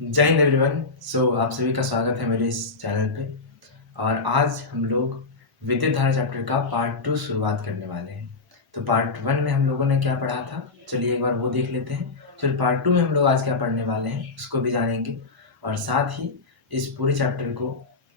जय हिंद एवरीवन। आप सभी का स्वागत है मेरे इस चैनल पे। और आज हम लोग विद्युत धारा चैप्टर का पार्ट 2 शुरुआत करने वाले हैं। तो पार्ट 1 में हम लोगों ने क्या पढ़ा था, चलिए एक बार वो देख लेते हैं। फिर पार्ट 2 में हम लोग आज क्या पढ़ने वाले हैं उसको भी जानेंगे, और साथ ही इस पूरे चैप्टर को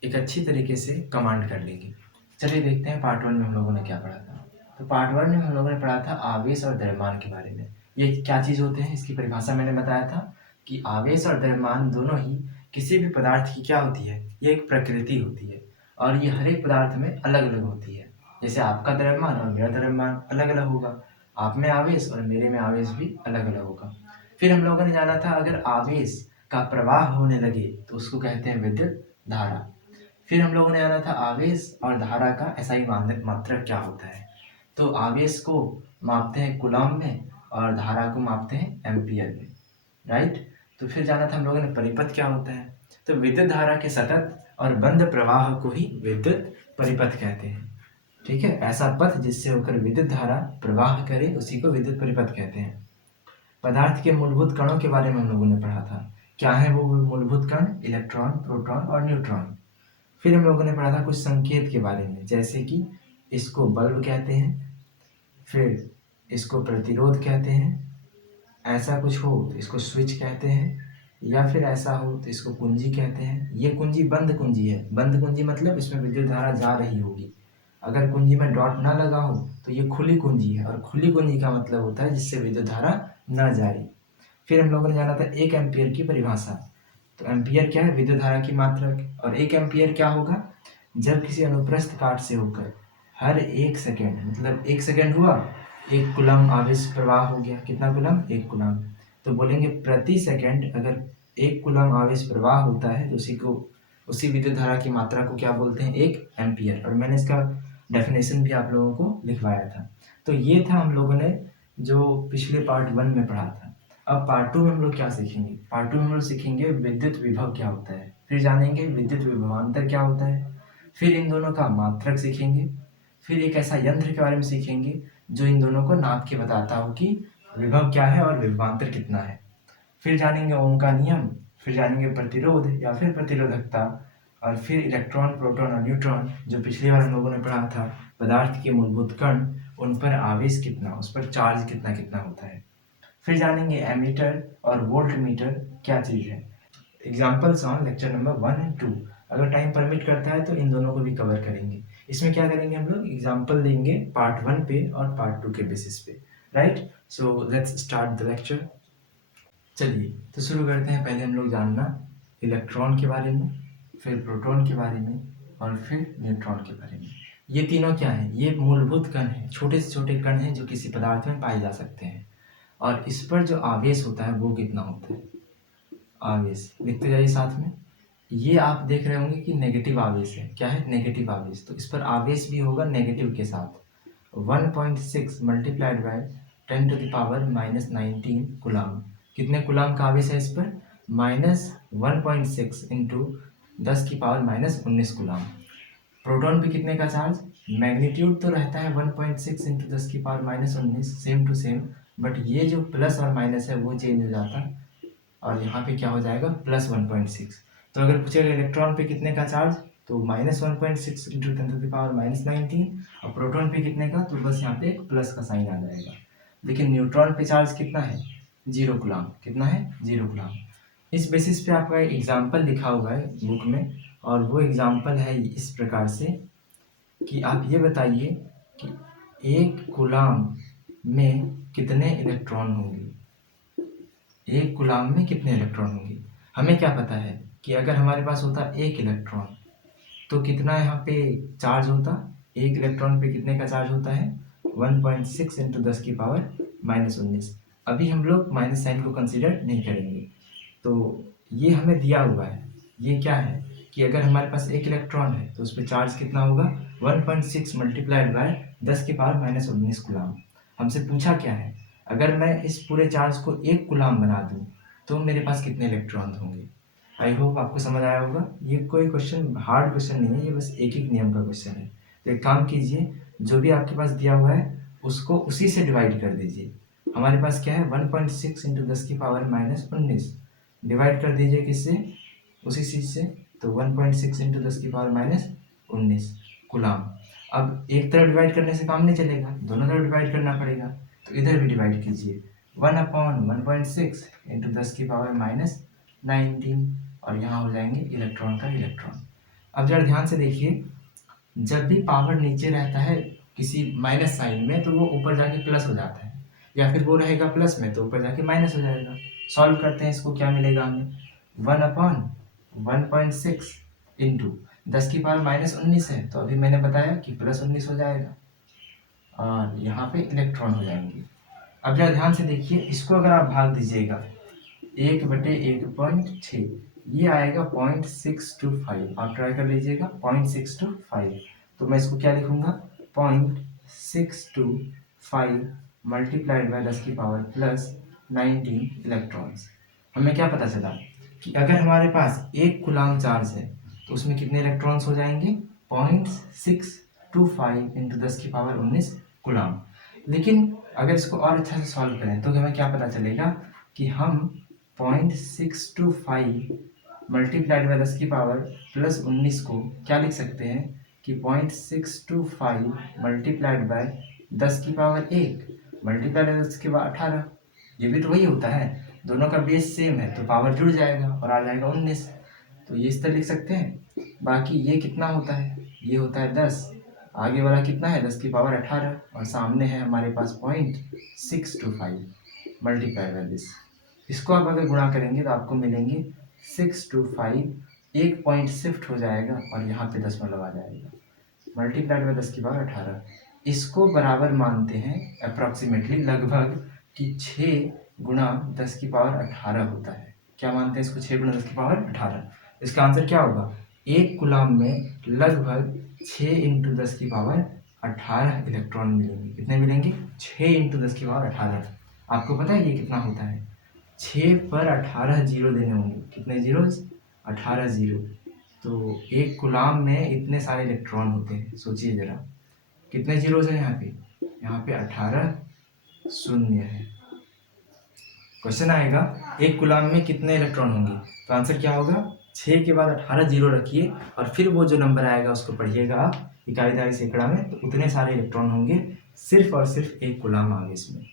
एक अच्छी तरीके से कमांड कर लेंगे। चलिए देखते हैं पार्ट 1 में हम लोगों ने क्या पढ़ा था। तो पार्ट 1 में हम लोगों ने पढ़ा था आवेश और द्रव्यमान के बारे में। ये क्या चीज़ होते हैं, इसकी परिभाषा मैंने बताया था कि आवेश और द्रव्यमान दोनों ही किसी भी पदार्थ की क्या होती है, ये एक प्रकृति होती है। और ये हर एक पदार्थ में अलग अलग होती है। जैसे आपका द्रव्यमान और मेरा द्रव्यमान अलग अलग होगा, आप में आवेश और मेरे में आवेश भी अलग अलग होगा। फिर हम लोगों ने जाना था अगर आवेश का प्रवाह होने लगे तो उसको कहते हैं विद्युत धारा। फिर हम लोगों ने जाना था आवेश और धारा का SI मात्रक क्या होता है। तो आवेश को मापते हैं कूलम में और धारा को मापते हैं एम्पियर में, राइट। तो फिर जाना था हम लोगों ने परिपथ क्या होता है। तो विद्युत धारा के सतत और बंद प्रवाह को ही विद्युत परिपथ कहते हैं। ठीक है, ऐसा पथ जिससे होकर विद्युत धारा प्रवाह करे उसी को विद्युत परिपथ कहते हैं। पदार्थ के मूलभूत कणों के बारे में हम लोगों ने पढ़ा था। क्या है वो मूलभूत कण? इलेक्ट्रॉन, प्रोटॉन और न्यूट्रॉन। फिर हम लोगों ने पढ़ा था कुछ संकेत के बारे में, जैसे कि इसको बल्ब कहते हैं, फिर इसको प्रतिरोध कहते हैं, ऐसा कुछ हो तो इसको स्विच कहते हैं, या फिर ऐसा हो तो इसको कुंजी कहते हैं। ये कुंजी बंद कुंजी है। बंद कुंजी मतलब इसमें विद्युत धारा जा रही होगी। अगर कुंजी में डॉट ना लगा हो तो ये खुली कुंजी है, और खुली कुंजी का मतलब होता है जिससे विद्युत धारा न जाए। फिर हम लोगों ने जाना था 1 एम्पियर की परिभाषा। तो एम्पियर क्या है? विद्युत धारा की मात्रक। और 1 एम्पियर क्या होगा? जब किसी अनुप्रस्थ काट से होकर हर 1 सेकेंड, मतलब 1 सेकेंड हुआ, 1 कूलम आवेश प्रवाह हो गया। कितना कूलम? 1 कूलम। तो बोलेंगे प्रति सेकेंड अगर 1 कूलम आवेश प्रवाह होता है तो उसी विद्युत धारा की मात्रा को क्या बोलते हैं? 1 एम्पियर। और मैंने इसका डेफिनेशन भी आप लोगों को लिखवाया था। तो ये था हम लोगों ने जो पिछले पार्ट 1 में पढ़ा था। अब पार्ट 2 में हम लोग क्या सीखेंगे? पार्ट 2 में हम लोग सीखेंगे विद्युत विभव क्या होता है, फिर जानेंगे विद्युत विभवांतर क्या होता है, फिर इन दोनों का मात्रक सीखेंगे, फिर एक ऐसा यंत्र के बारे में सीखेंगे जो इन दोनों को नाप के बताता हो कि विभव क्या है और विभवांतर कितना है। फिर जानेंगे ओम का नियम, फिर जानेंगे प्रतिरोध या फिर प्रतिरोधकता, और फिर इलेक्ट्रॉन, प्रोटॉन और न्यूट्रॉन जो पिछली बार हम लोगों ने पढ़ा था, पदार्थ के मूलभूत कण, उन पर आवेश कितना, उस पर चार्ज कितना कितना होता है। फिर जानेंगे एमीटर और वोल्ट मीटर क्या चीज़ है। Examples on lecture number 1 and 2। अगर टाइम परमिट करता है तो इन दोनों को भी कवर करेंगे। इसमें क्या करेंगे हम लोग? एग्जाम्पल देंगे पार्ट 1 पे और पार्ट 2 के बेसिस पे, right. So let's start the lecture. चलिए तो शुरू करते हैं। पहले हम लोग जानना इलेक्ट्रॉन के बारे में, फिर प्रोटॉन के बारे में और फिर न्यूट्रॉन के बारे में। ये तीनों क्या है? ये मूलभूत कण हैं, छोटे से छोटे कण हैं जो किसी पदार्थ में पाए जा सकते हैं। और इस पर जो आवेश होता है वो कितना होता है? आवेश लिखते जाइए साथ में। ये आप देख रहे होंगे कि नेगेटिव आवेश है। क्या है? नेगेटिव आवेश। तो इस पर आवेश भी होगा नेगेटिव के साथ। 1.6 मल्टीप्लाइड बाय 10⁻⁻19 कूलम। कितने कूलम का आवेश है इस पर? -1.6 इंटू 10⁻⁻19 कूलम। प्रोटॉन भी कितने का चार्ज? मैग्नीट्यूड तो रहता है 1.6 into 10⁻⁻19, same to same, but ये जो प्लस और माइनस है वो चेंज हो जाता है, और यहाँ पे क्या हो जाएगा? +1.6। तो अगर पूछेगा इलेक्ट्रॉन पे कितने का चार्ज, तो -1.6 इंटू 10⁻⁻19। और प्रोटॉन पे कितने का, तो बस यहाँ पे एक प्लस का साइन आ जाएगा। लेकिन न्यूट्रॉन पे चार्ज कितना है? 0 कूलम। कितना है? 0 कूलम। इस बेसिस पे आपका एग्जाम्पल लिखा हुआ है बुक में, और वो एग्जाम्पल है इस प्रकार से कि आप ये बताइए कि 1 कूलम में कितने इलेक्ट्रॉन होंगे। 1 कूलम में कितने इलेक्ट्रॉन होंगे? हमें क्या पता है कि अगर हमारे पास होता 1 इलेक्ट्रॉन तो कितना यहाँ पे चार्ज होता? 1 इलेक्ट्रॉन पे कितने का चार्ज होता है? 1.6 इंटू 10⁻⁻19। अभी हम लोग माइनस साइन को कंसिडर नहीं करेंगे। तो ये हमें दिया हुआ है। ये क्या है कि अगर हमारे पास 1 इलेक्ट्रॉन है तो उस पर चार्ज कितना होगा? 1.6 मल्टीप्लाइड बाय 10⁻⁻19 कूलम। हमसे पूछा क्या है? अगर मैं इस पूरे चार्ज को 1 कूलम बना दूं तो मेरे पास कितने इलेक्ट्रॉन होंगे। आई होप आपको समझ आया होगा। ये कोई क्वेश्चन, हार्ड क्वेश्चन नहीं है, ये बस एक एक नियम का क्वेश्चन है। तो एक काम कीजिए, जो भी आपके पास दिया हुआ है उसको उसी से डिवाइड कर दीजिए। हमारे पास क्या है? 1.6 इंटू 10⁻⁻19। डिवाइड कर दीजिए किससे, उसी चीज़ से, तो 1.6 इंटू 10⁻19 कूलाम। अब एक तरफ डिवाइड करने से काम नहीं चलेगा, दोनों तरफ डिवाइड करना पड़ेगा, तो इधर भी डिवाइड कीजिए 1/1.6 इंटू 10⁻19 और यहाँ हो जाएंगे इलेक्ट्रॉन का इलेक्ट्रॉन। अब जरा ध्यान से देखिए, जब भी पावर नीचे रहता है किसी माइनस साइन में तो वो ऊपर जाके प्लस हो जाता है, या फिर वो रहेगा प्लस में तो ऊपर जाके माइनस हो जाएगा। सॉल्व करते हैं इसको, क्या मिलेगा हमें, 1/1.6 इंटू 10⁻19 है, तो अभी मैंने बताया कि +19 हो जाएगा और यहाँ पे इलेक्ट्रॉन हो जाएंगे। अब जरा ध्यान से देखिए, इसको अगर आप भाग दीजिएगा 1/1.6, ये आएगा 0.625। आप ट्राई कर लीजिएगा 0.625, तो मैं इसको क्या लिखूंगा, 0.625 मल्टीप्लाइड बाय 10⁻+19 इलेक्ट्रॉन्स। हमें क्या पता चला कि अगर हमारे पास 1 कूलाम चार्ज है तो उसमें कितने इलेक्ट्रॉन्स हो जाएंगे, 0.625 इंटू 10⁻19 कूलाम। लेकिन अगर इसको और अच्छा से सॉल्व करें तो हमें क्या पता चलेगा कि हम 0.625 मल्टीप्लाइड बाय 10⁻+19 को क्या लिख सकते हैं कि 0.625 मल्टीप्लाइड बाय 10⁻1 मल्टीप्लाइड बाय 10⁻18। ये भी तो वही होता है, दोनों का बेस सेम है तो पावर जुड़ जाएगा और आ जाएगा 19। तो ये इस तरह लिख सकते हैं। बाकी ये कितना होता है, ये होता है 10, आगे वाला कितना है 10⁻18 और सामने है हमारे पास 0.625 मल्टीप्लाइड बाय दिस। इसको आप अगर गुणा करेंगे तो आपको मिलेंगे 625, एक पॉइंट शिफ्ट हो जाएगा और यहाँ पे दशमलव आ जाएगा, मल्टीप्लाइड बाय 10⁻18। इसको बराबर मानते हैं अप्रॉक्सीमेटली, लगभग कि 6 गुणा 10⁻18 होता है। क्या मानते हैं इसको, 6 गुणा 10⁻18। इसका आंसर क्या होगा, 1 कूलाम में लगभग 6 इंटू 10⁻18 इलेक्ट्रॉन मिलेंगे। कितने मिलेंगे, 6 इंटू 10⁻18। आपको पता है ये कितना होता है, 6 पर 18 जीरो देने होंगे। कितने जीरोस, 18 जीरो। तो 1 कूलाम में इतने सारे इलेक्ट्रॉन होते हैं, सोचिए जरा कितने जीरोस हैं यहाँ पे 18 शून्य है। क्वेश्चन आएगा 1 कूलाम में कितने इलेक्ट्रॉन होंगे, तो आंसर क्या होगा, 6 के बाद 18 जीरो रखिए और फिर वो जो नंबर आएगा उसको पढ़िएगा आप इकाई दहाई सैकड़ा में, तो उतने सारे इलेक्ट्रॉन होंगे सिर्फ और सिर्फ 1 कूलाम आगे। इसमें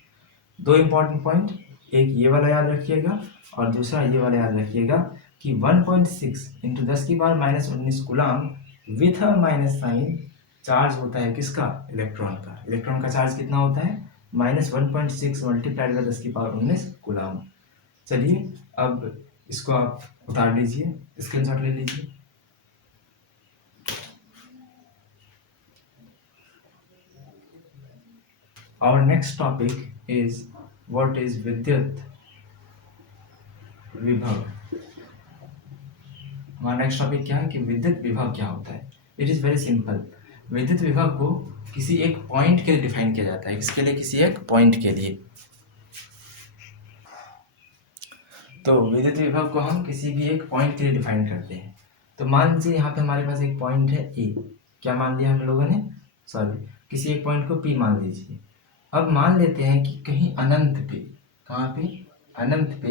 2 इंपॉर्टेंट पॉइंट, एक ये वाला याद रखिएगा और दूसरा ये वाला याद रखिएगा कि 1.6 into 10⁻19 coulomb with a minus sign charge होता है किसका, इलेक्ट्रॉन का। इलेक्ट्रॉन का चार्ज कितना होता है, -1.6 मल्टीप्लाइड बाय 10⁻19 कूलाम। चलिए अब इसको आप उतार लीजिए, स्क्रीनशॉट ले लीजिए। Our next topic is what is विद्युत विभव। हमारा नेक्स्ट टॉपिक क्या है कि विद्युत विभव क्या होता है। It is very simple. विद्युत विभव को किसी एक पॉइंट के लिए डिफाइन किया जाता है। इसके लिए किसी एक पॉइंट के लिए, तो विद्युत विभव को हम किसी भी एक पॉइंट के लिए डिफाइन करते हैं। तो मान लीजिए यहाँ पे हमारे पास एक पॉइंट है ए, क्या मान लिया हम लोगों ने, सॉरी किसी एक पॉइंट को पी मान लीजिए। अब मान लेते हैं कि कहीं अनंत पे, कहाँ पे, अनंत पे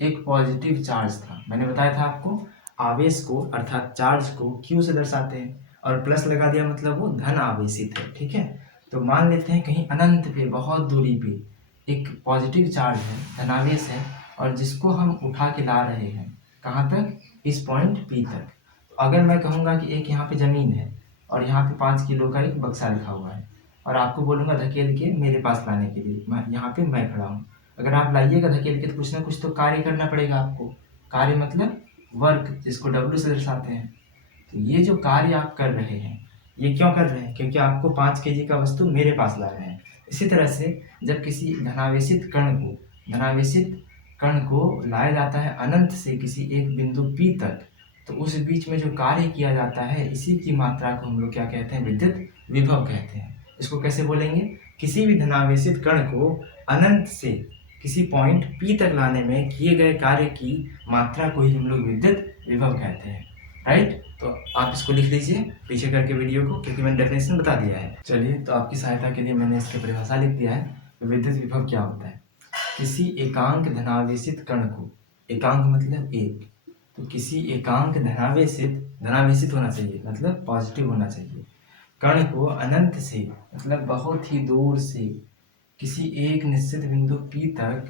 एक पॉजिटिव चार्ज था। मैंने बताया था आपको आवेश को अर्थात चार्ज को क्यू से दर्शाते हैं और प्लस लगा दिया मतलब वो धन आवेशित है, ठीक है। तो मान लेते हैं कहीं अनंत पे बहुत दूरी पे एक पॉजिटिव चार्ज है, धनावेश है, और जिसको हम उठा के ला रहे हैं कहाँ तक, इस पॉइंट पी तक। तो अगर मैं कहूँगा कि एक यहाँ पे ज़मीन है और यहाँ पे 5 किलो का एक बक्सा रखा हुआ है और आपको बोलूँगा धकेल के मेरे पास लाने के लिए, मैं यहाँ पे मैं खड़ा हूँ। अगर आप लाइएगा धकेल के तो कुछ ना कुछ तो कार्य करना पड़ेगा आपको। कार्य मतलब वर्क, जिसको W से दर्शाते हैं। तो ये जो कार्य आप कर रहे हैं ये क्यों कर रहे हैं, क्योंकि आपको 5 केजी का वस्तु मेरे पास ला रहे हैं। इसी तरह से जब किसी धनावेशित कण को लाया जाता है अनंत से किसी एक बिंदु P तक, तो उस बीच में जो कार्य किया जाता है इसी की मात्रा को हम लोग क्या कहते हैं, विद्युत विभव कहते हैं। इसको कैसे बोलेंगे, किसी भी धनावेशित कण को अनंत से किसी पॉइंट P तक लाने में किए गए कार्य की मात्रा को ही हम लोग विद्युत विभव कहते हैं, राइट। तो आप इसको लिख लीजिए पीछे करके वीडियो को, क्योंकि मैंने डेफिनेशन बता दिया है। चलिए तो आपकी सहायता के लिए मैंने इसकी परिभाषा लिख दिया है। तो विद्युत विभव क्या होता है, किसी एकांक धनावेशित कण को एकांक मतलब एक, तो किसी एकांक धनावेशित होना चाहिए, मतलब पॉजिटिव होना चाहिए, कण को अनंत से मतलब बहुत ही दूर से किसी एक निश्चित बिंदु P तक,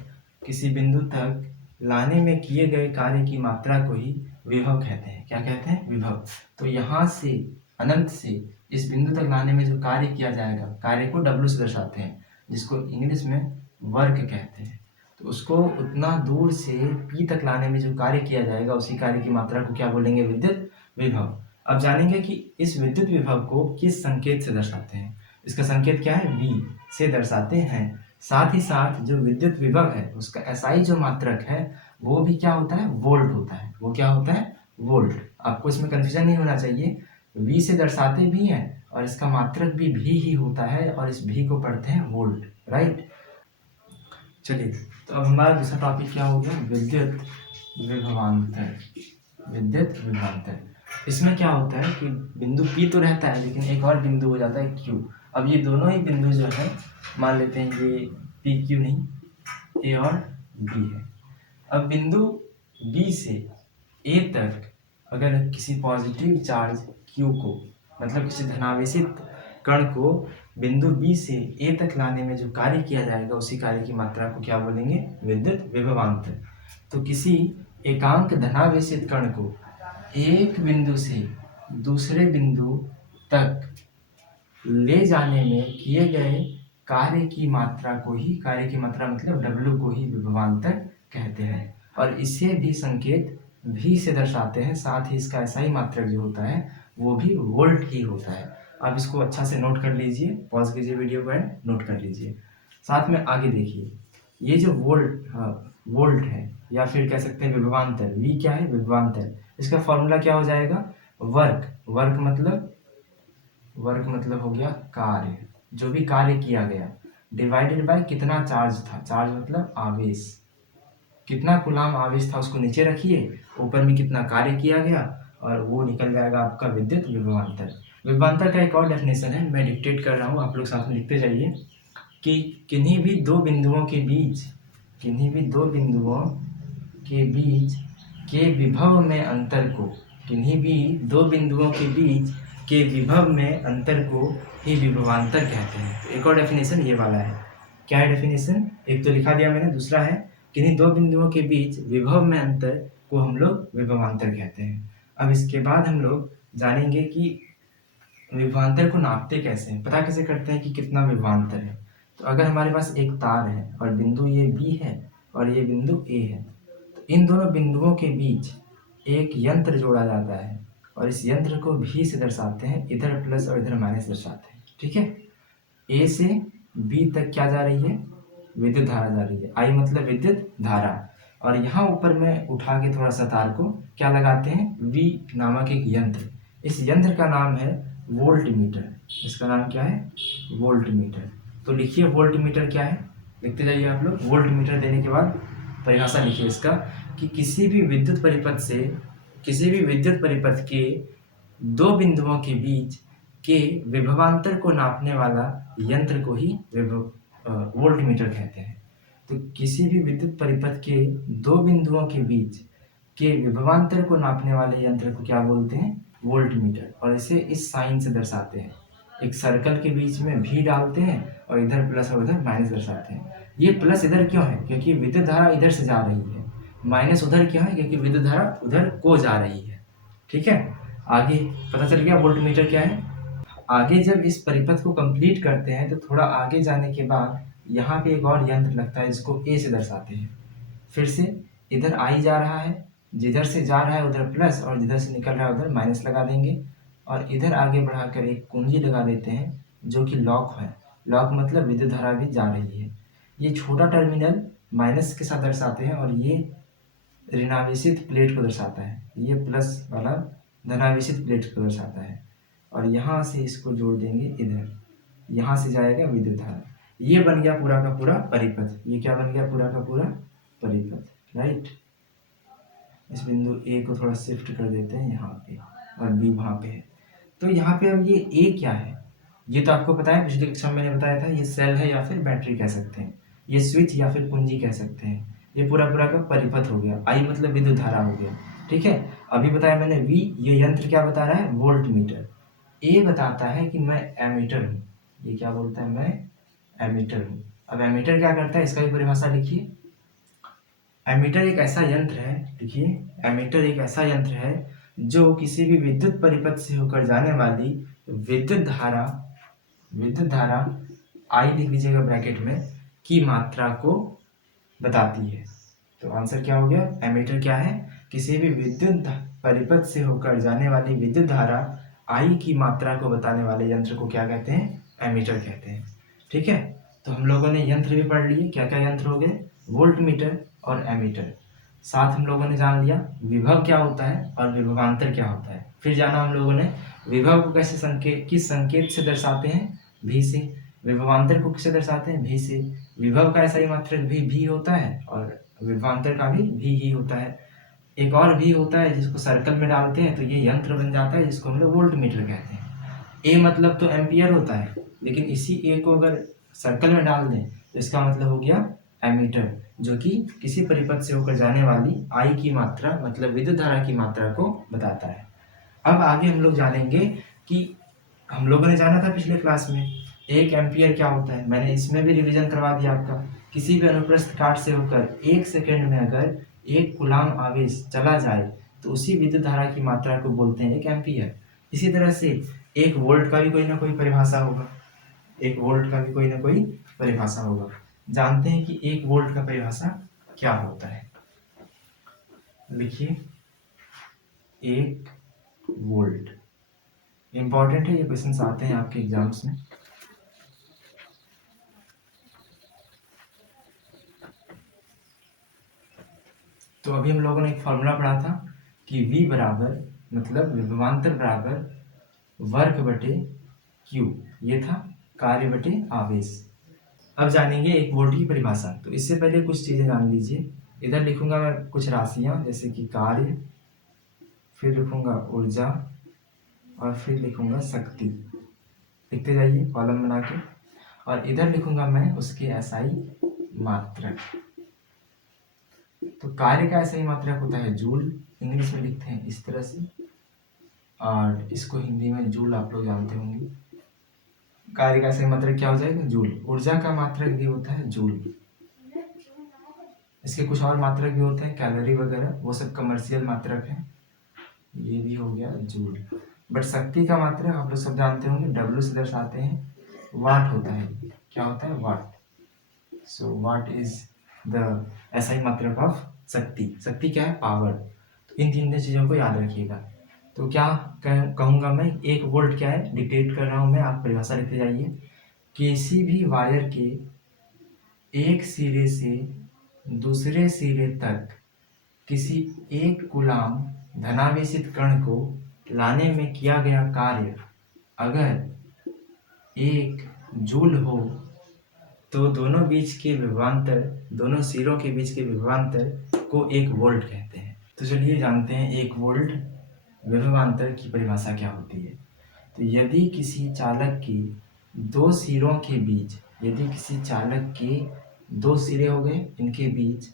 किसी बिंदु तक लाने में किए गए कार्य की मात्रा को ही विभव कहते हैं। क्या कहते हैं? विभव। तो यहाँ से अनंत से इस बिंदु तक लाने में जो कार्य किया जाएगा, कार्य को W से दर्शाते हैं, जिसको इंग्लिश में वर्क कहते हैं। तो उसको उतना दूर से P तक लाने में जो कार्य किया जाएगा, उसी कार्य की मात्रा को क्या बोलेंगे? विद्युत विभव। अब जानेंगे कि इस विद्युत विभव को किस संकेत से दर्शाते हैं। इसका संकेत क्या है? V से दर्शाते हैं। साथ ही साथ जो विद्युत विभव है उसका SI जो मात्रक है वो भी क्या होता है? वोल्ट होता है। वो क्या होता है? वोल्ट। आपको इसमें कंफ्यूजन नहीं होना चाहिए, V से दर्शाते भी हैं और इसका मात्रक भी V ही होता है और इस V को पढ़ते हैं वोल्ट, राइट। चलिए, तो अब हमारा दूसरा टॉपिक क्या हो गया? विद्युत विभवांतर। विद्युत विभवांतर, इसमें क्या होता है कि बिंदु P तो रहता है लेकिन एक और बिंदु हो जाता है Q। अब ये दोनों ही बिंदु जो है, मान लेते हैं ये PQ नहीं, A और B है। अब बिंदु B से A तक अगर किसी पॉजिटिव चार्ज Q को, मतलब किसी धनावेशित कण को बिंदु B से A तक लाने में जो कार्य किया जाएगा, उसी कार्य की मात्रा को क्या बोलेंगे? विद्युत विभवांतर। तो किसी एकांक धनावेशित कण को एक बिंदु से दूसरे बिंदु तक ले जाने में किए गए कार्य की मात्रा को ही, कार्य की मात्रा मतलब W को ही विभवांतर कहते हैं और इसे भी संकेत V से दर्शाते हैं। साथ ही इसका SI मात्रक जो होता है वो भी वोल्ट ही होता है। आप इसको अच्छा से नोट कर लीजिए, पॉज कीजिए वीडियो को एंड नोट कर लीजिए। साथ में आगे देखिए, ये जो वोल्ट है या फिर कह सकते हैं विभवांतर, V क्या है? विभवांतर। इसका फॉर्मूला क्या हो जाएगा? वर्क मतलब हो गया कार्य, जो भी कार्य किया गया, डिवाइडेड बाय कितना चार्ज था। चार्ज मतलब आवेश, कितना कूलाम आवेश था उसको नीचे रखिए, ऊपर में कितना कार्य किया गया और वो निकल जाएगा आपका विद्युत विभवांतर। विभवांतर का एक और डेफिनेशन है, मैं डिक्टेट कर रहा हूँ, आप लोग साथ में लिखते जाइए कि किन्हीं भी दो बिंदुओं के बीच के विभव में अंतर को, किन्हीं भी दो बिंदुओं के बीच के विभव में अंतर को ही विभवांतर कहते हैं। तो एक और डेफिनेशन ये वाला है। क्या है डेफिनेशन? एक तो लिखा दिया मैंने, दूसरा है किन्हीं दो बिंदुओं के बीच विभव में अंतर को हम लोग विभवांतर कहते हैं। अब इसके बाद हम लोग जानेंगे कि विभवांतर को नापते कैसे हैं, पता कैसे करते हैं कि कितना विभवांतर है। तो अगर हमारे पास एक तार है और बिंदु ये B है और ये बिंदु A है, तो इन दोनों बिंदुओं के बीच एक यंत्र जोड़ा जाता है और इस यंत्र को V से दर्शाते हैं, इधर प्लस और इधर माइनस दर्शाते हैं, ठीक है। A से B तक क्या जा रही है? विद्युत धारा जा रही है। I मतलब विद्युत धारा। और यहाँ ऊपर में उठा के थोड़ा सा तार को क्या लगाते हैं? V नामक एक यंत्र। इस यंत्र का नाम है वोल्ट मीटर। इसका नाम क्या है? Volt meter. तो लिखिए वोल्ट मीटर क्या है, लिखते जाइए आप लोग। वोल्ट मीटर देने के बाद परिभाषा लिखिए इसका कि किसी भी विद्युत परिपथ के दो बिंदुओं के बीच के विभवांतर को नापने वाला यंत्र को ही वोल्ट मीटर कहते हैं। तो किसी भी विद्युत परिपथ के दो बिंदुओं के बीच के विभवांतर को नापने वाले यंत्र को क्या बोलते हैं? Volt meter. और इसे इस साइन से दर्शाते हैं, एक सर्कल के बीच में V डालते हैं और इधर प्लस और उधर माइनस दर्शाते हैं। ये प्लस इधर क्यों है? क्योंकि विद्युत धारा इधर से जा रही है। माइनस उधर क्यों है? क्योंकि विद्युत धारा उधर को जा रही है, ठीक है। आगे पता चल गया वोल्ट मीटर क्या है। आगे जब इस परिपथ को कंप्लीट करते हैं तो थोड़ा आगे जाने के बाद यहाँ पे एक और यंत्र लगता है जिसको A से दर्शाते हैं। फिर से इधर I जा रहा है, जिधर से जा रहा है उधर प्लस और जिधर से निकल रहा है उधर माइनस लगा देंगे और इधर आगे बढ़ाकर एक कुंजी लगा देते हैं जो कि लॉक है। लॉक मतलब विद्युत धारा भी जा रही है। ये छोटा टर्मिनल माइनस के साथ दर्शाते हैं और ये ऋणावेशित प्लेट को दर्शाता है, ये प्लस वाला धनावेशित प्लेट को दर्शाता है। और यहाँ से इसको जोड़ देंगे इधर, यहाँ से जाएगा विद्युत धारा। ये बन गया पूरा का पूरा परिपथ। ये क्या बन गया? पूरा का पूरा परिपथ, राइट। इस बिंदु A को थोड़ा शिफ्ट कर देते हैं यहाँ पे और B वहाँ पे है। तो यहाँ पे अब ये A क्या है? ये तो आपको पता है, पिछली कक्षा में मैंने बताया था, ये सेल है या फिर बैटरी कह सकते हैं, ये स्विच या फिर कुंजी कह सकते हैं। ये पूरा पूरा का परिपथ हो गया। आई मतलब विद्युत धारा हो गया। ठीक है, अभी बताया मैंने वी, ये यंत्र क्या बता रहा है, वोल्ट मीटर। ए बताता है कि मैं एमीटर हूँ, ये क्या बोलता है, मैं एमीटर हूँ। अब एमीटर क्या करता है, इसका भी परिभाषा लिखिए। एमीटर एक ऐसा यंत्र है, देखिए एमीटर एक ऐसा यंत्र है जो किसी भी विद्युत परिपथ से होकर जाने वाली विद्युत धारा आई लिख लीजिएगा ब्रैकेट में, की मात्रा को बताती है। तो आंसर क्या हो गया, एमीटर क्या है, किसी भी विद्युत परिपथ से होकर जाने वाली विद्युत धारा आई की मात्रा को बताने वाले यंत्र को क्या कहते हैं, एमीटर कहते हैं। ठीक है, तो हम लोगों ने यंत्र भी पढ़ लिए, क्या क्या यंत्र हो गए, वोल्ट मीटर और एमीटर। साथ हम लोगों ने जान लिया विभव क्या होता है और विभवांतर क्या होता है। फिर जाना हम लोगों ने विभव को कैसे किस संकेत से दर्शाते हैं, भी से। विभवांतर को किससे दर्शाते हैं, भी से। विभव का ऐसा ही मात्रक भी होता है और विभवांतर का भी ही होता है। एक और भी होता है जिसको सर्कल में डालते हैं तो ये यंत्र बन जाता है, जिसको हम लोग वोल्ट मीटर कहते हैं। ए मतलब तो एम्पियर होता है, लेकिन इसी ए को अगर सर्कल में डाल दें तो इसका मतलब हो गया एमीटर, जो कि किसी परिपथ से होकर जाने वाली आई की मात्रा मतलब विद्युत धारा की मात्रा को बताता है। अब आगे हम लोग जानेंगे कि हम लोगों ने जाना था पिछले क्लास में 1 एम्पियर क्या होता है, मैंने इसमें भी रिवीजन करवा दिया आपका। किसी भी अनुप्रस्थ काट से होकर 1 सेकंड में अगर 1 कूलाम आवेश चला जाए तो उसी विद्युत धारा की मात्रा को बोलते हैं 1 एम्पियर। इसी तरह से 1 वोल्ट का भी कोई ना कोई परिभाषा होगा, 1 वोल्ट का भी कोई ना कोई परिभाषा होगा। जानते हैं कि 1 वोल्ट का परिभाषा क्या होता है, लिखिए 1 वोल्ट। इंपॉर्टेंट है, ये क्वेश्चंस आते हैं आपके एग्जाम्स में। तो अभी हम लोगों ने एक फॉर्मूला पढ़ा था कि V बराबर मतलब विभवांतर बराबर वर्क बटे Q, ये था कार्य बटे आवेश। अब जानेंगे 1 वोल्ट की परिभाषा। तो इससे पहले कुछ चीजें जान लीजिए। इधर लिखूंगा मैं कुछ राशियां जैसे कि कार्य, फिर लिखूंगा ऊर्जा और फिर लिखूंगा शक्ति। लिखते जाइए कॉलम बना के। और इधर लिखूंगा मैं उसके एसआई मात्रक। तो कार्य का एसआई मात्रक होता है जूल, इंग्लिश में लिखते हैं इस तरह से, और इसको हिंदी में जूल आप लोग जानते होंगे। कार्य का एसआई मात्रक क्या हो जाएगा, जूल। ऊर्जा का मात्रक भी होता है जूल। इसके कुछ और मात्रक भी होते हैं, कैलोरी वगैरह, वो सब कमर्शियल मात्रक है। ये भी हो गया जूल। बट शक्ति का मात्रक आप लोग सब जानते होंगे, डब्ल्यू से दर्शाते हैं, वाट होता है। क्या होता है, वाट। सो वाट इज द एसआई मात्रक ऑफ शक्ति। शक्ति क्या है, पावर। तो इन तीन चीजों को याद रखिएगा। तो क्या कहूंगा मैं, 1 वोल्ट क्या है, डिक्टेट कर रहा हूं मैं, आप परिभाषा लिखते जाइए। किसी भी वायर के एक सिरे से दूसरे सिरे तक किसी 1 कूलाम धनावेशित कण को लाने में किया गया कार्य अगर 1 जूल हो तो दोनों बीच के विभवांतर, दोनों सिरों के बीच के विभवांतर को 1 वोल्ट कहते हैं। तो चलिए जानते हैं 1 वोल्ट विभवांतर की परिभाषा क्या होती है। तो यदि किसी चालक के दो सिरों के बीच, यदि किसी चालक के 2 सिरे हो गए, इनके बीच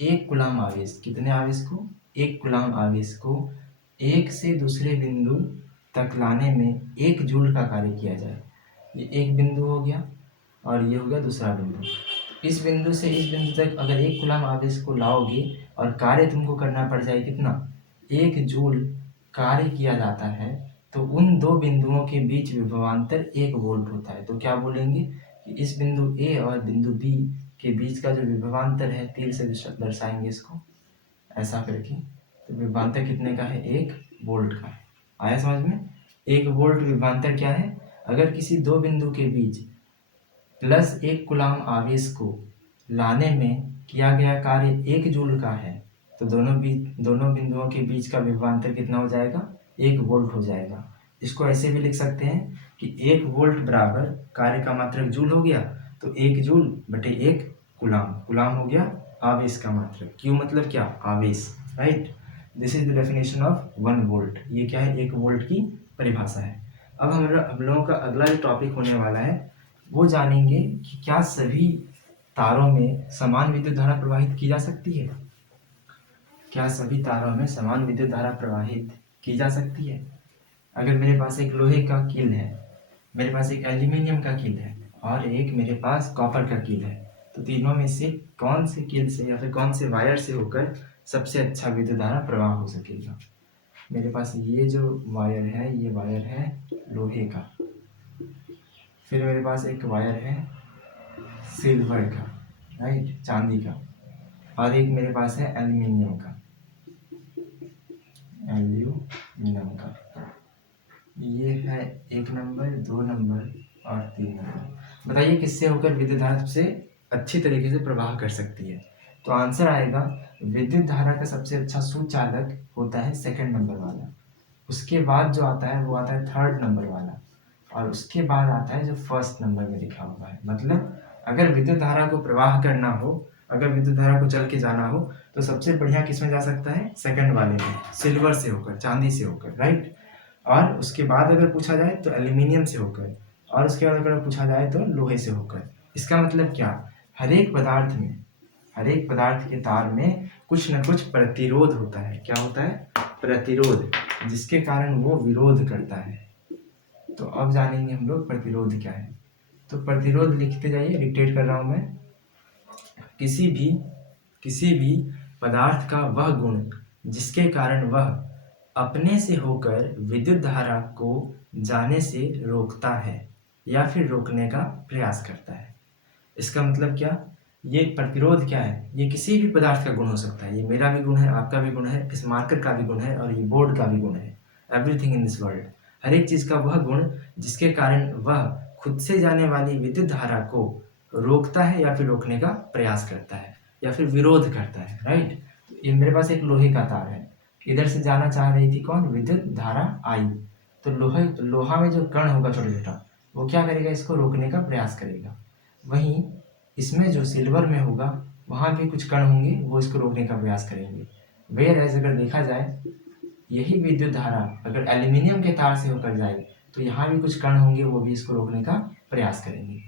1 कूलाम आवेश, कितने आवेश को, 1 कूलाम आवेश को एक से दूसरे बिंदु तक लाने में 1 जूल का कार्य किया जाए। ये एक बिंदु हो गया और ये हो गया दूसरा बिंदु। इस बिंदु से इस बिंदु तक अगर 1 कूलाम आवेश को लाओगे और कार्य तुमको करना पड़ जाए कितना, 1 जूल कार्य किया जाता है, तो उन दो बिंदुओं के बीच विभवांतर 1 वोल्ट होता है। तो क्या बोलेंगे कि इस बिंदु ए और बिंदु बी के बीच का जो विभवांतर है, तीर से दर्शाएंगे इसको ऐसा करके, तो विभवांतर कितने का है, 1 वोल्ट का है। आया समझ में। 1 वोल्ट विभवांतर क्या है, अगर किसी दो बिंदु के बीच प्लस 1 कूलाम आवेश को लाने में किया गया कार्य 1 जूल का है, तो दोनों बिंदुओं के बीच का विभवांतर कितना हो जाएगा, 1 वोल्ट हो जाएगा। इसको ऐसे भी लिख सकते हैं कि 1 वोल्ट बराबर कार्य का मात्रक जूल हो गया, तो 1 जूल बटे 1 कूलाम, कूलाम हो गया आवेश का मात्रक। क्यू मतलब क्या, आवेश, right. This is the definition of 1 volt. ये क्या है, 1 वोल्ट की परिभाषा है। अब हम लोगों का अगला जो टॉपिक होने वाला है वो जानेंगे कि क्या सभी तारों में समान विद्युत धारा प्रवाहित की जा सकती है? क्या सभी तारों में समान विद्युत धारा प्रवाहित की जा सकती है? अगर मेरे पास एक लोहे का कील है, मेरे पास एक एल्यूमिनियम का कील है और एक मेरे पास कॉपर का कील है, तो तीनों में से कौन से कील से या फिर कौन से वायर से होकर सबसे अच्छा विद्युत धारा प्रवाह हो सकेगा? मेरे पास ये जो वायर है, ये वायर है लोहे का, फिर मेरे पास एक वायर है सिल्वर का, राइट, चांदी का, और एक मेरे पास है एल्यूमिनियम का, ये है 1 नंबर, 2 नंबर और 3 नंबर। बताइए किससे होकर विद्युत धारा सबसे अच्छी तरीके से प्रवाह कर सकती है? तो आंसर आएगा, विद्युत धारा का सबसे अच्छा सुचालक होता है 2nd नंबर वाला, उसके बाद जो आता है वो आता है 3rd नंबर वाला, और उसके बाद आता है जो 1st नंबर में लिखा हुआ है। मतलब अगर विद्युत धारा को प्रवाह करना हो, अगर विद्युत धारा को चल के जाना हो, तो सबसे बढ़िया किसमें जा सकता है? 2nd वाले में, सिल्वर से होकर, चांदी से होकर, राइट। और उसके बाद अगर पूछा जाए तो एल्यूमिनियम से होकर, और उसके बाद अगर पूछा जाए तो लोहे से होकर। इसका मतलब क्या? हर एक पदार्थ में, हर एक पदार्थ के तार में कुछ न कुछ प्रतिरोध होता है। क्या होता है? प्रतिरोध, जिसके कारण वो विरोध करता है। तो अब जानेंगे हम लोग प्रतिरोध क्या है। तो प्रतिरोध लिखते जाइए, डिक्टेट कर रहा हूं मैं। किसी भी पदार्थ का वह गुण जिसके कारण वह अपने से होकर विद्युत धारा को जाने से रोकता है या फिर रोकने का प्रयास करता है। इसका मतलब क्या? ये प्रतिरोध क्या है? ये किसी भी पदार्थ का गुण हो सकता है। ये मेरा भी गुण है, आपका भी गुण है, इस मार्कर का भी गुण है, और ये बोर्ड का भी गुण है। एवरीथिंग इन दिस वर्ल्ड, हर एक चीज का वह गुण जिसके कारण वह खुद से जाने वाली विद्युत धारा को रोकता है या फिर रोकने का प्रयास करता है या फिर विरोध करता है, राइट। ये मेरे पास एक लोहे का तार है, इधर से जाना चाह रही थी कौन? विद्युत धारा आई। तो लोहा में जो कण होगा छोटा छोटा, वो क्या करेगा? इसको रोकने का प्रयास करेगा। वहीं इसमें जो सिल्वर में होगा, वहाँ भी कुछ कण होंगे, वो इसको रोकने का प्रयास करेंगे। वेयर एज अगर देखा जाए, यही विद्युत धारा अगर एल्यूमिनियम के तार से होकर जाए, तो यहाँ भी कुछ कण होंगे, वो भी इसको रोकने का प्रयास करेंगे।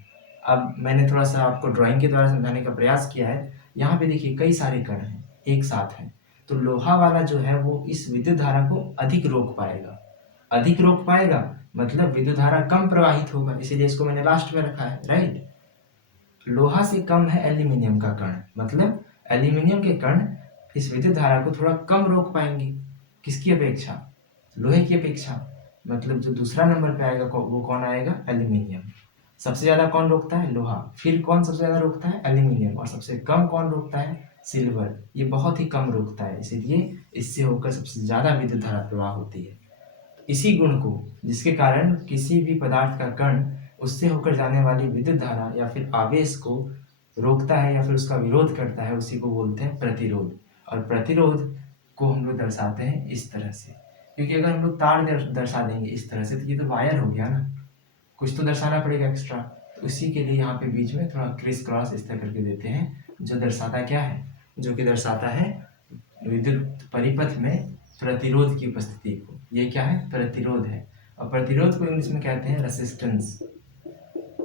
अब मैंने थोड़ा सा आपको ड्राइंग के द्वारा समझाने का प्रयास किया है। यहाँ पे देखिए कई सारे कण हैं, एक साथ हैं, तो लोहा वाला जो है वो इस विद्युत धारा को अधिक रोक पाएगा। अधिक रोक पाएगा मतलब विद्युत धारा कम प्रवाहित होगा, इसीलिए इसको मैंने लास्ट में रखा है, राइट। लोहा से कम है एल्यूमिनियम का कण, मतलब एल्यूमिनियम के कण इस विद्युत धारा को थोड़ा कम रोक पाएंगे। किसकी अपेक्षा? लोहे की अपेक्षा। मतलब जो दूसरा नंबर पे आएगा वो कौन आएगा? एल्यूमिनियम। सबसे ज्यादा कौन रोकता है? लोहा। फिर कौन सबसे ज्यादा रोकता है? एल्यूमिनियम। और सबसे कम कौन रोकता है? सिल्वर। ये बहुत ही कम रोकता है, इसीलिए इससे होकर सबसे ज्यादा विद्युत धारा प्रवाह होती है। इसी गुण को, जिसके कारण किसी भी पदार्थ का कण उससे होकर जाने वाली विद्युत धारा या फिर आवेश को रोकता है या फिर उसका विरोध करता है, उसी को बोलते हैं प्रतिरोध। और प्रतिरोध को हम लोग दर्शाते हैं इस तरह से, क्योंकि अगर हम लोग तार दर्शा देंगे इस तरह से, तो ये तो वायर हो गया ना, कुछ तो दर्शाना पड़ेगा एक्स्ट्रा। तो उसी के लिए यहाँ पे बीच में थोड़ा क्रिस क्रॉस इस तरह करके देते हैं, जो दर्शाता क्या है? जो कि दर्शाता है विद्युत परिपथ में प्रतिरोध की उपस्थिति को। ये क्या है? प्रतिरोध है। और प्रतिरोध को इंग्लिश में कहते हैं रेसिस्टेंस।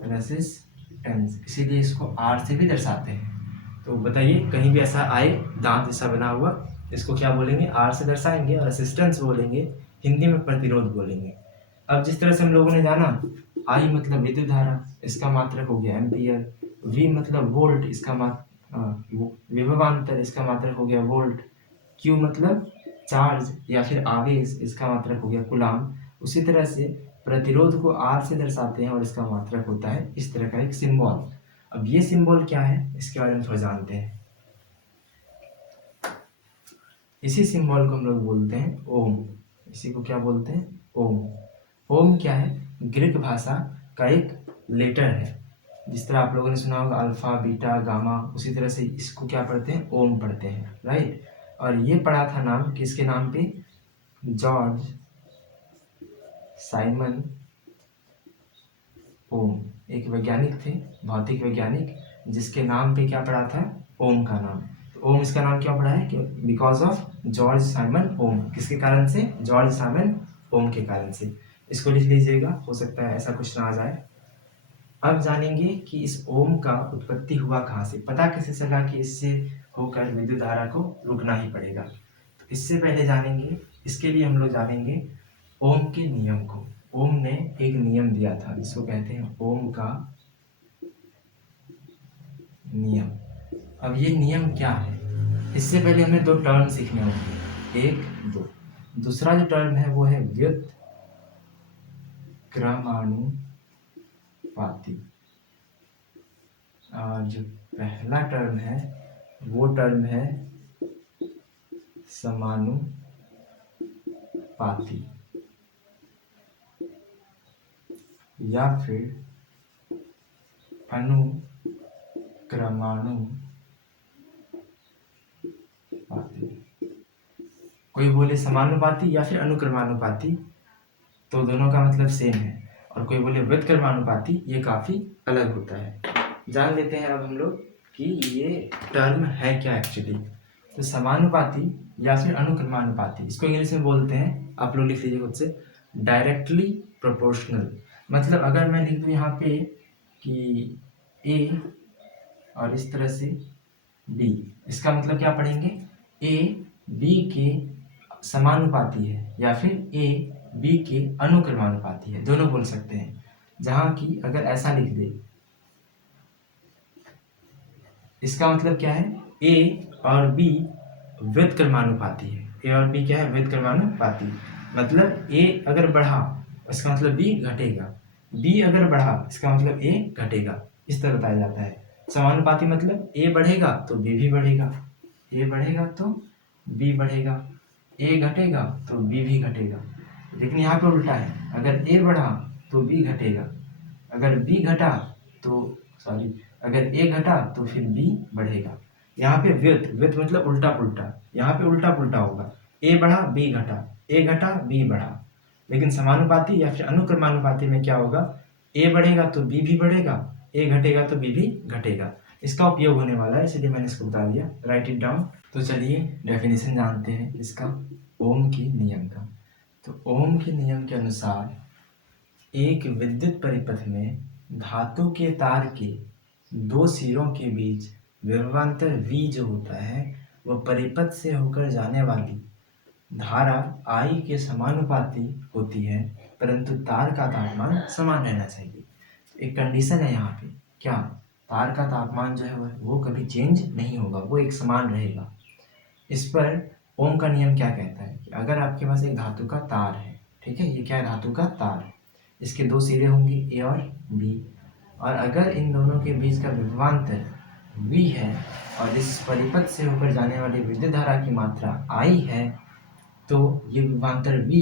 रेसिस्टेंस, इसीलिए इसको आर से भी दर्शाते हैं। तो बताइए, कहीं भी ऐसा आए दांत जैसा बना हुआ, इसको क्या बोलेंगे? आर से दर्शाएंगे, और रेसिस्टेंस बोलेंगे, हिंदी में प्रतिरोध बोलेंगे। अब जिस तरह से हम लोगों ने जाना, आई मतलब विद्युत धारा, इसका मात्रक हो गया एम्पियर। वी मतलब वोल्ट, इसका विभवांतर, इसका मात्रक हो गया वोल्ट। क्यू मतलब चार्ज या फिर आवेश, इसका मात्रक हो गया कूलाम। उसी तरह से प्रतिरोध को आर से दर्शाते हैं और इसका मात्रक होता है इस तरह का एक सिंबल। अब ये सिंबल क्या है, इसके बारे में थोड़ा जानते हैं। इसी सिंबल को हम लोग बोलते हैं ओम। इसी को क्या बोलते हैं? ओम। ओम क्या है? ग्रीक भाषा का एक लेटर है। जिस तरह आप लोगों ने सुना होगा अल्फा, बीटा, गामा, उसी तरह से इसको क्या पढ़ते हैं? ओम पढ़ते हैं, राइट। और ये पढ़ा था नाम किसके नाम पे? जॉर्ज साइमन ओम। एक वैज्ञानिक थे, भौतिक वैज्ञानिक, जिसके नाम पे क्या पड़ा था? ओम का नाम। तो ओम इसका नाम क्यों पड़ा है? कि बिकॉज ऑफ जॉर्ज साइमन ओम। किसके कारण से? जॉर्ज साइमन ओम के कारण से। इसको लिख लीजिएगा, हो सकता है ऐसा कुछ ना आ जाए। अब जानेंगे कि इस ओम का उत्पत्ति हुआ कहाँ से, पता कैसे चला कि इससे होकर विद्युत धारा को रुकना ही पड़ेगा। तो इससे पहले जानेंगे, इसके लिए हम लोग जानेंगे ओम के नियम को। ओम ने एक नियम दिया था जिसको कहते हैं ओम का नियम। अब ये नियम क्या है, इससे पहले हमें दो टर्म सीखने होंगे, एक दो। दूसरा जो टर्म है वो है व्युत्क्रमानुपाती, और जो पहला टर्म है वो टर्म है समानुपाती या फिर अनुक्रमानुपाती। कोई बोले समानुपाती या फिर अनुक्रमानुपाती, तो दोनों का मतलब सेम है, और कोई बोले व्युत्क्रमानुपाती, ये काफ़ी अलग होता है। जान लेते हैं अब हम लोग कि ये टर्म है क्या एक्चुअली। तो समानुपाती या फिर अनुक्रमानुपाती, इसको इंग्लिश में बोलते हैं, आप लोग लिख लीजिए खुद से, डायरेक्टली प्रोपोर्शनल। मतलब अगर मैं लिख दूँ यहाँ पे कि ए और इस तरह से बी, इसका मतलब क्या पढ़ेंगे, ए बी के समानुपाती है या फिर ए बी के अनुक्रमानुपाती है, दोनों बोल सकते हैं। जहाँ की अगर ऐसा लिख दे, इसका मतलब क्या है, ए और बी व्युत्क्रमानुपाती है। ए और बी क्या है, व्युत्क्रमानुपाती। मतलब ए अगर बढ़ा इसका मतलब बी घटेगा, बी अगर बढ़ा इसका मतलब ए घटेगा, इस तरह बताया जाता है। समानुपाती मतलब ए बढ़ेगा तो बी भी बढ़ेगा, ए बढ़ेगा तो बी बढ़ेगा, ए घटेगा तो बी भी घटेगा। लेकिन यहाँ पे उल्टा है, अगर ए बढ़ा तो बी घटेगा, अगर बी घटा तो अगर ए घटा तो फिर बी बढ़ेगा। यहाँ पे व्युत मतलब उल्टा पुल्टा, यहाँ पे उल्टा पुल्टा होगा, ए बढ़ा बी घटा, ए घटा बी बढ़ा। लेकिन समानुपाती या फिर अनुक्रमानुपाती में क्या होगा, ए बढ़ेगा तो बी भी बढ़ेगा, ए घटेगा तो बी भी घटेगा। इसका उपयोग होने वाला है, इसलिए मैंने इसको बता दिया, राइट इट डाउन। तो चलिए डेफिनेशन जानते हैं इसका, ओम के नियम का। तो ओम के नियम के अनुसार एक विद्युत परिपथ में धातु के तार के दो सिरों के बीच विभवांतर V जो होता है वह परिपथ से होकर जाने वाली धारा I के समानुपाती होती है, परंतु तार का तापमान समान रहना चाहिए। एक कंडीशन है यहाँ पे, क्या, तार का तापमान जो है वो कभी चेंज नहीं होगा, वो एक समान रहेगा। इस पर ओम का नियम क्या कहता है कि अगर आपके पास एक धातु का तार है, ठीक है, ये क्या है, धातु का तार, इसके दो सिरे होंगे ए और बी, और अगर इन दोनों के बीच का विभवांतर V है और इस परिपथ से होकर जाने वाली विद्युत धारा की मात्रा I है, तो ये विभवांतर V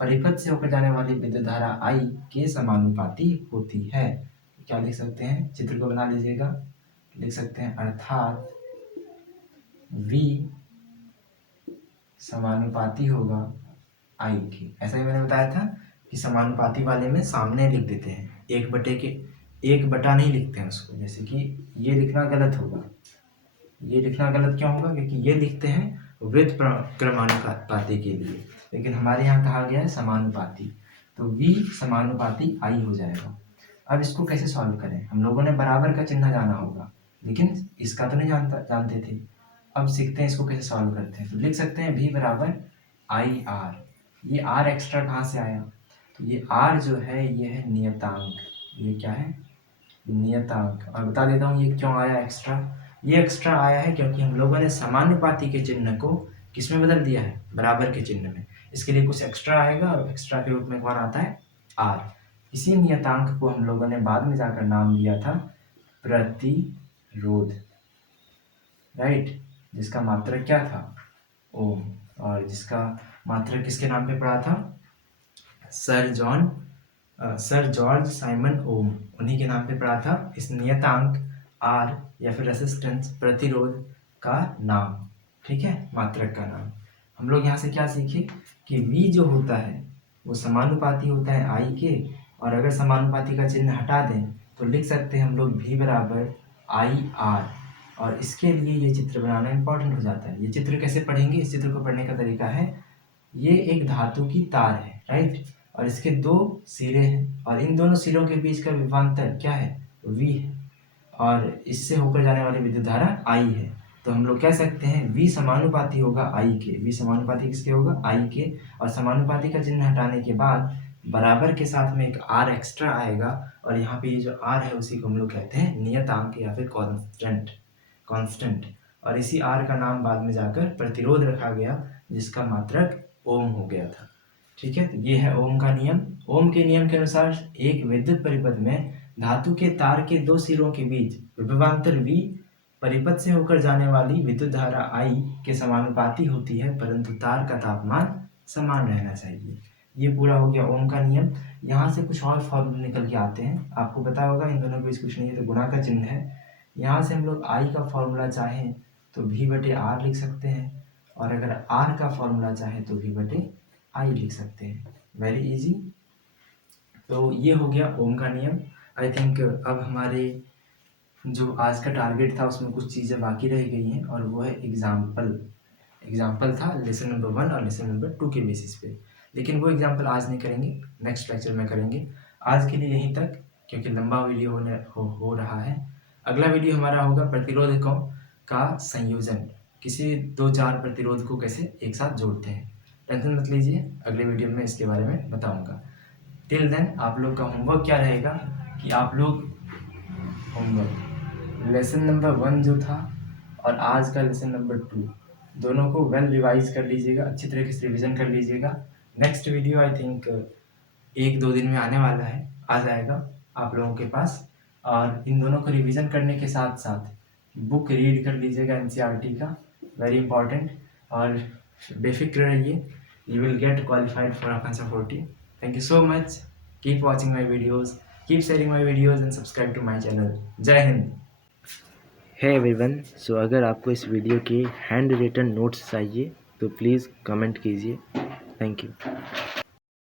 परिपथ से होकर जाने वाली विद्युत धारा I के समानुपाती होती है। क्या लिख सकते हैं, चित्र को बना लीजिएगा, लिख सकते हैं अर्थात V समानुपाती होगा I के। ऐसा ही मैंने बताया था कि समानुपाती वाले में सामने लिख देते हैं, एक बटे के, एक बटा नहीं लिखते हैं उसको, जैसे कि ये लिखना गलत होगा, ये लिखना गलत क्यों होगा, क्योंकि ये लिखते हैं व्युत्क्रमानुपाती के लिए, लेकिन हमारे यहाँ कहा गया है समानुपाती, तो V समानुपाती I हो जाएगा। अब इसको कैसे सॉल्व करें, हम लोगों ने बराबर का चिन्ह जाना होगा, लेकिन इसका तो नहीं जानते थे। अब सीखते हैं इसको कैसे सॉल्व करते हैं। तो लिख सकते हैं V बराबर IR, ये R एक्स्ट्रा कहाँ से आया, तो ये R जो है ये है नियतांक, ये क्या है, नियतांक। और बता देता हूँ ये क्यों आया एक्स्ट्रा, ये एक्स्ट्रा आया है क्योंकि हम लोगों ने समानुपाती के चिन्ह को किस में बदल दिया है, बराबर के चिन्ह में। इसके लिए कुछ एक्स्ट्रा आएगा और एक्स्ट्रा के रूप में कौन आता है, R। इसी नियतांक को हम लोगों ने बाद में जाकर नाम दिया था प्रतिरोध, राइट, जिसका मात्रक क्या था, ओम, और जिसका मात्रक किसके नाम पे पड़ा था, सर जॉर्ज साइमन ओम, उन्हीं के नाम पे पड़ा था इस नियतांक R या फिर रेसिस्टेंस, प्रतिरोध का नाम, ठीक है, मात्रक का नाम। हम लोग यहाँ से क्या सीखे कि V जो होता है वो समानुपाती होता है I के, और अगर समानुपाती का चिन्ह हटा दें तो लिख सकते हैं हम लोग V बराबर IR, और इसके लिए ये चित्र बनाना इम्पोर्टेंट हो जाता है। ये चित्र कैसे पढ़ेंगे, इस चित्र को पढ़ने का तरीका है, ये एक धातु की तार है, राइट, और इसके 2 सिरे हैं और इन दोनों सिरों के बीच का विभवांतर क्या है? V है और इससे होकर जाने वाली विद्युत धारा I है। तो हम लोग कह सकते हैं V समानुपाती होगा I के। V समानुपाती किसके होगा? I के। और समानुपाती का चिन्ह हटाने के बाद बराबर के साथ में एक R एक्स्ट्रा आएगा और यहाँ पे ये जो R है उसी को हम लोग कहते हैं नियतांक या फिर कांस्टेंट। और इसी R का नाम बाद में जाकर प्रतिरोध रखा गया जिसका मात्रक ओम हो गया था। ठीक है, तो ये है ओम का नियम। ओम के नियम के अनुसार एक विद्युत परिपथ में धातु के तार के 2 सिरों के बीच विभवांतर V परिपथ से होकर जाने वाली विद्युत धारा I के समानुपाती होती है, परंतु तार का तापमान समान रहना चाहिए। ये पूरा हो गया ओम का नियम। यहाँ से कुछ और फॉर्मूले निकल के आते हैं, आपको पता होगा इन दोनों के बीच कुछ नहीं है तो गुणा का चिन्ह है। यहाँ से हम लोग I का फॉर्मूला चाहें तो V/R लिख सकते हैं और अगर R का फॉर्मूला चाहें तो V/I लिख सकते हैं। Very easy. तो ये हो गया ओम का नियम। आई थिंक अब हमारे जो आज का टारगेट था उसमें कुछ चीज़ें बाकी रह गई हैं और वो है एग्जाम्पल था लेसन नंबर 1 और लेसन नंबर 2 के बेसिस पे, लेकिन वो एग्जाम्पल आज नहीं करेंगे, नेक्स्ट लेक्चर में करेंगे। आज के लिए यहीं तक, क्योंकि लंबा वीडियो हो रहा है। अगला वीडियो हमारा होगा प्रतिरोधकों का संयोजन, किसी 2-4 प्रतिरोध को कैसे एक साथ जोड़ते हैं। टेंशन मत लीजिए, अगले वीडियो में इसके बारे में बताऊंगा। टिल देन आप लोग का होमवर्क क्या रहेगा कि आप लोग होमवर्क लेसन नंबर 1 जो था और आज का लेसन नंबर 2 दोनों को वेल रिवाइज कर लीजिएगा, अच्छी तरीके से रिवीजन कर लीजिएगा। नेक्स्ट वीडियो आई थिंक 1-2 दिन में आने वाला है, आ जाएगा आप लोगों के पास। और इन दोनों को रिवीजन करने के साथ साथ बुक रीड कर लीजिएगा NCERT का, वेरी इंपॉर्टेंट। और बेफिक्र रहिए, you will get qualified for Akansa 40. Thank you so much. Keep watching my videos, keep sharing my videos and subscribe to my channel. जय हिंद। है एवरीवन, सो अगर आपको इस वीडियो के हैंड रिटन नोट्स चाहिए तो प्लीज़ कमेंट कीजिए। Thank you.